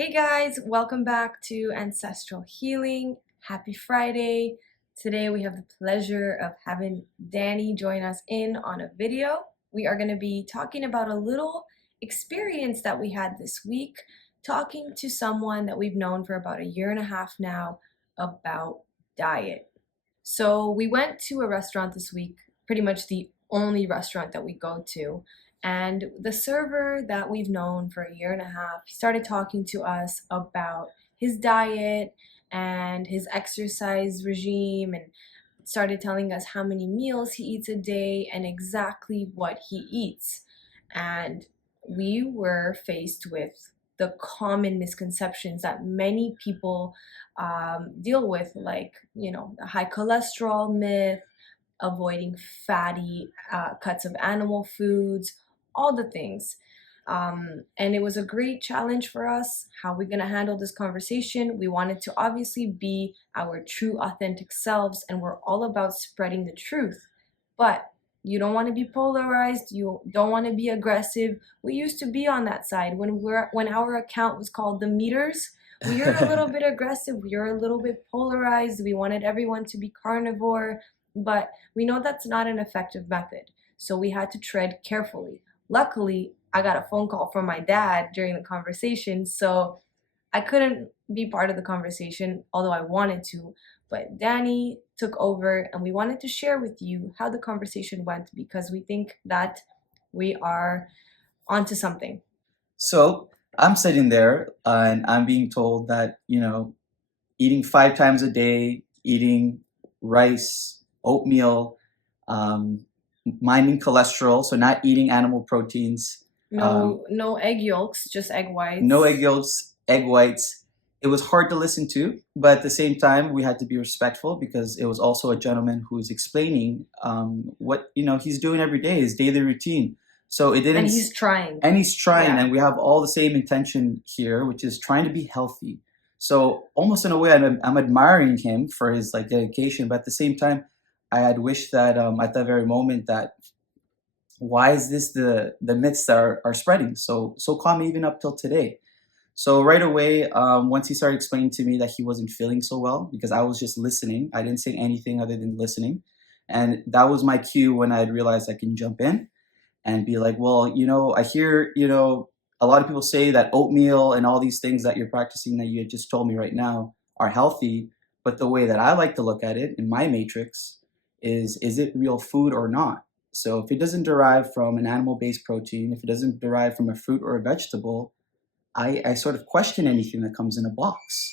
Hey guys, welcome back to Ancestral Healing. Happy Friday. Today we have the pleasure of having Danny join us in on a video. We are going to be talking about a little experience that we had this week, talking to someone that we've known for about a year and a half now about diet. So we went to a restaurant this week, pretty much the only restaurant that we go to. And the server that we've known for a year and a half, he started talking to us about his diet and his exercise regime and started telling us how many meals he eats a day and exactly what he eats. And we were faced with the common misconceptions that many people deal with, like, the high cholesterol myth, avoiding fatty cuts of animal foods, all the things. And it was a great challenge for us. How are we going to handle this conversation? We wanted to obviously be our true, authentic selves, and we're all about spreading the truth. But you don't want to be polarized. You don't want to be aggressive. We used to be on that side when our account was called The Meters. We were a little bit aggressive. We were a little bit polarized. We wanted everyone to be carnivore, but we know that's not an effective method. So we had to tread carefully. Luckily, I got a phone call from my dad during the conversation, so I couldn't be part of the conversation, although I wanted to. But Danny took over, and we wanted to share with you how the conversation went because we think that we are onto something. So I'm sitting there and I'm being told that, eating 5 times a day, eating rice, oatmeal, um, minding cholesterol, so not eating animal proteins, No egg yolks, just egg whites. no egg yolks, egg whites. It was hard to listen to, but at the same time, we had to be respectful because it was also a gentleman who was explaining what he's doing every day, his daily routine. So it didn't. And he's trying. And he's trying, Yeah. and we have all the same intention here, which is trying to be healthy. So almost in a way, I'm admiring him for his dedication, but at the same time, I had wished that at that very moment that why is this the myths that are spreading so common even up till today. So right away, once he started explaining to me that he wasn't feeling so well, because I was just listening, I didn't say anything other than listening, and that was my cue when I had realized I can jump in and be like, well, I hear, a lot of people say that oatmeal and all these things that you're practicing that you had just told me right now are healthy. But the way that I like to look at it in my matrix is it real food or not? So if it doesn't derive from an animal-based protein, if it doesn't derive from a fruit or a vegetable, I sort of question anything that comes in a box.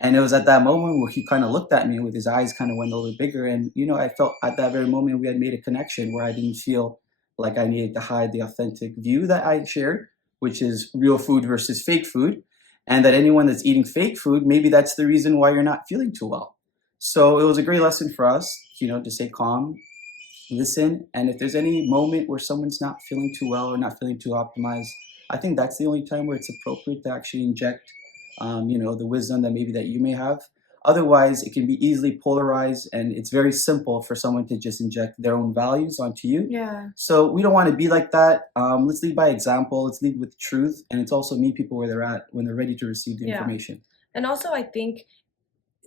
And it was at that moment where he kind of looked at me with his eyes kind of went a little bit bigger. And, I felt at that very moment we had made a connection where I didn't feel like I needed to hide the authentic view that I shared, which is real food versus fake food. And that anyone that's eating fake food, maybe that's the reason why you're not feeling too well. So it was a great lesson for us, to stay calm, listen. And if there's any moment where someone's not feeling too well or not feeling too optimized, I think that's the only time where it's appropriate to actually inject, the wisdom that maybe that you may have. Otherwise, it can be easily polarized, and it's very simple for someone to just inject their own values onto you. Yeah. So we don't want to be like that. Let's lead by example. Let's lead with truth, and it's also meet people where they're at when they're ready to receive the information. And also, I think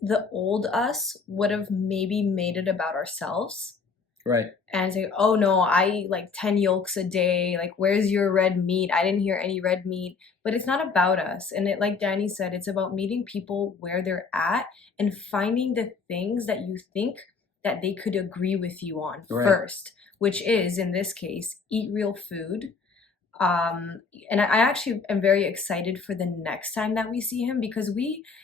the old us would have maybe made it about ourselves. Right. And say, oh no, I eat like 10 yolks a day. Like, where's your red meat? I didn't hear any red meat. But it's not about us. And it, like Danny said, it's about meeting people where they're at and finding the things that you think that they could agree with you on first, which is, in this case, eat real food. And I actually am very excited for the next time that we see him because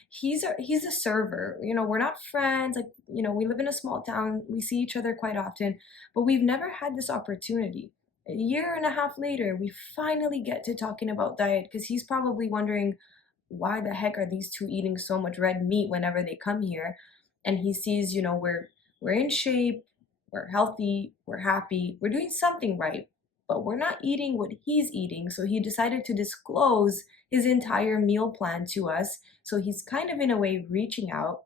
he's a server. We're not friends. Like, we live in a small town. We see each other quite often, but we've never had this opportunity. A year and a half later, we finally get to talking about diet because he's probably wondering why the heck are these two eating so much red meat whenever they come here, and he sees, we're in shape, we're healthy, we're happy, we're doing something right, but we're not eating what he's eating. So he decided to disclose his entire meal plan to us. So he's kind of in a way reaching out.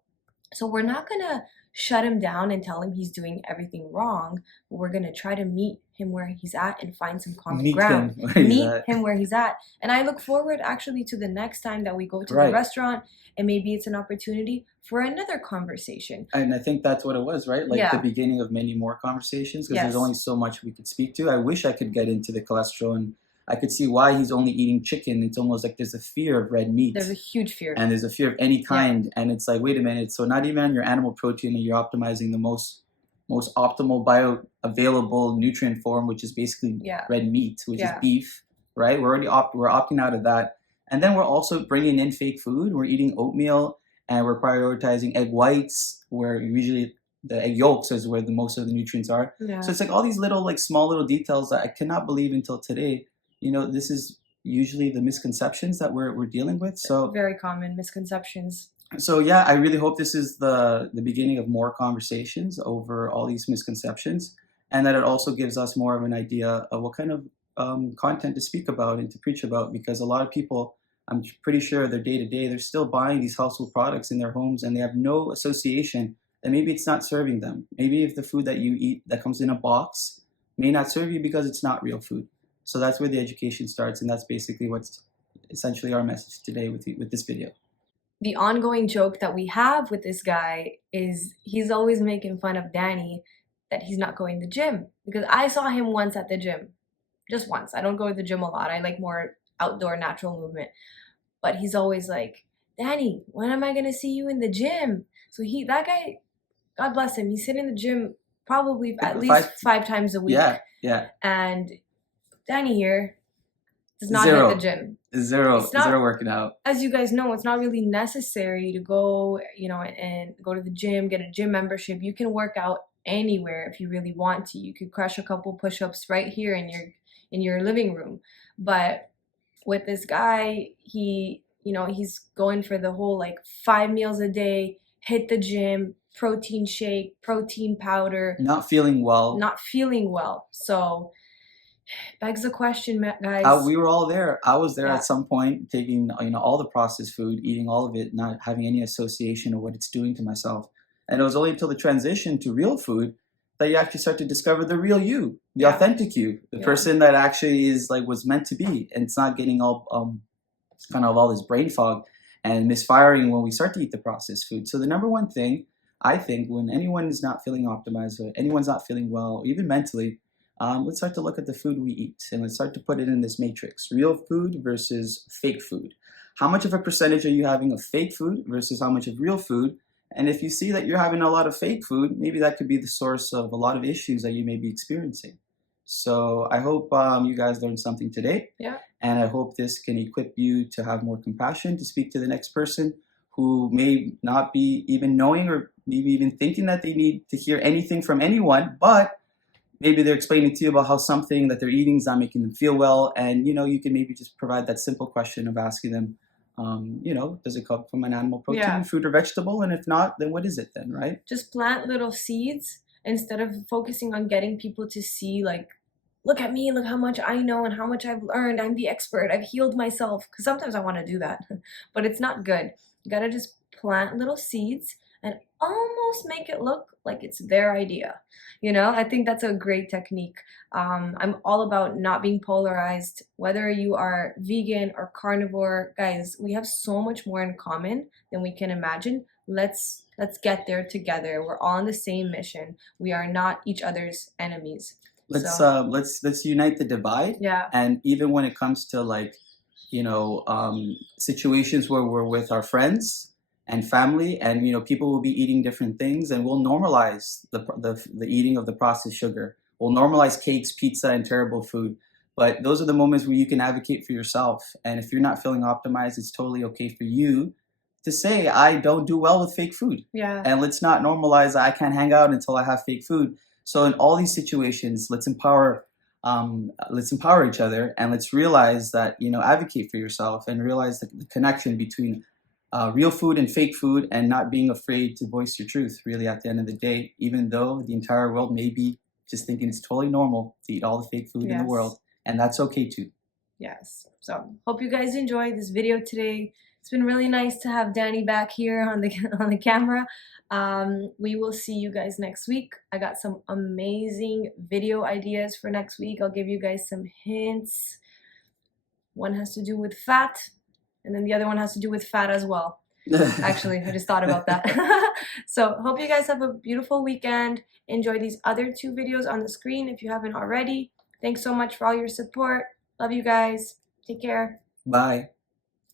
So we're not going to shut him down and tell him he's doing everything wrong, but we're going to try to meet him where he's at and find some common Meet ground. him where he's Meet at. him where he's at. And I look forward actually to the next time that we go to Right. the restaurant, and maybe it's an opportunity for another conversation. And I think that's what it was, right? Like Yeah. the beginning of many more conversations, because Yes. there's only so much we could speak to. I wish I could get into the cholesterol, and I could see why he's only eating chicken. It's almost like there's a fear of red meat. There's a huge fear. And there's a fear of any kind. And it's like, wait a minute. So not even on your animal protein, and you're optimizing the most optimal bioavailable nutrient form, which is basically red meat, which is beef, right? We're opting out of that. And then we're also bringing in fake food. We're eating oatmeal, and we're prioritizing egg whites, where usually the egg yolks is where the most of the nutrients are. Yeah. So it's like all these little, like small little details that I cannot believe until today. You know, this is usually the misconceptions that we're dealing with. So very common misconceptions. So yeah, I really hope this is the beginning of more conversations over all these misconceptions, and that it also gives us more of an idea of what kind of content to speak about and to preach about, because a lot of people, I'm pretty sure their day to day, they're still buying these household products in their homes, and they have no association, and maybe it's not serving them. Maybe if the food that you eat that comes in a box may not serve you because it's not real food. So that's where the education starts, and that's basically what's essentially our message today with this video. The ongoing joke that we have with this guy is he's always making fun of Danny that he's not going to the gym, because I saw him once at the gym, just once. I don't go to the gym a lot. I like more outdoor natural movement. But he's always like, Danny, when am I going to see you in the gym? So that guy, God bless him, he's sitting in the gym probably at least 5 times a week. Yeah. And Danny here does not Zero. hit the gym. Zero working out. As you guys know, it's not really necessary to go, and go to the gym, get a gym membership. You can work out anywhere if you really want to. You could crush a couple push-ups right here in your living room. But with this guy, he's going for the whole 5 meals a day, hit the gym, protein shake, protein powder. Not feeling well. So begs the question, guys. We were all there. I was there at some point, taking all the processed food, eating all of it, not having any association of what it's doing to myself. And it was only until the transition to real food that you actually start to discover the real you, the authentic you, the person that actually is was meant to be, and it's not getting all kind of all this brain fog and misfiring when we start to eat the processed food. So the number one thing I think, when anyone is not feeling optimized, or anyone's not feeling well, even mentally, let's start to look at the food we eat, and let's start to put it in this matrix: real food versus fake food. How much of a percentage are you having of fake food versus how much of real food? And if you see that you're having a lot of fake food, maybe that could be the source of a lot of issues that you may be experiencing. So I hope you guys learned something today. Yeah. And I hope this can equip you to have more compassion, to speak to the next person who may not be even knowing, or maybe even thinking that they need to hear anything from anyone, but maybe they're explaining to you about how something that they're eating is not making them feel well. And, you can maybe just provide that simple question of asking them, does it come from an animal protein, fruit, or vegetable? And if not, then what is it then, right? Just plant little seeds instead of focusing on getting people to see, look at me, look how much I know and how much I've learned. I'm the expert. I've healed myself. Because sometimes I want to do that, but it's not good. You got to just plant little seeds and almost make it look like it's their idea. I think that's a great technique. I'm all about not being polarized, whether you are vegan or carnivore. Guys, we have so much more in common than we can imagine. Let's get there together. We're all on the same mission. We are not each other's enemies. Let's unite the divide. Yeah. And even when it comes to situations where we're with our friends and family, and people will be eating different things, and we'll normalize the eating of the processed sugar. We'll normalize cakes, pizza, and terrible food. But those are the moments where you can advocate for yourself. And if you're not feeling optimized, it's totally okay for you to say, I don't do well with fake food. Yeah. And let's not normalize I can't hang out until I have fake food. So in all these situations, let's empower each other, and let's realize that, advocate for yourself, and realize the connection between real food and fake food, and not being afraid to voice your truth, really, at the end of the day, even though the entire world may be just thinking it's totally normal to eat all the fake food in the world, and that's okay too. Yes. So hope you guys enjoyed this video today. It's been really nice to have Danny back here on the on the camera. We will see you guys next week. I got some amazing video ideas for next week. I'll give you guys some hints. One has to do with fat, and then the other one has to do with fat as well. Actually, I just thought about that. So hope you guys have a beautiful weekend. Enjoy these other 2 videos on the screen if you haven't already. Thanks so much for all your support. Love you guys. Take care. Bye.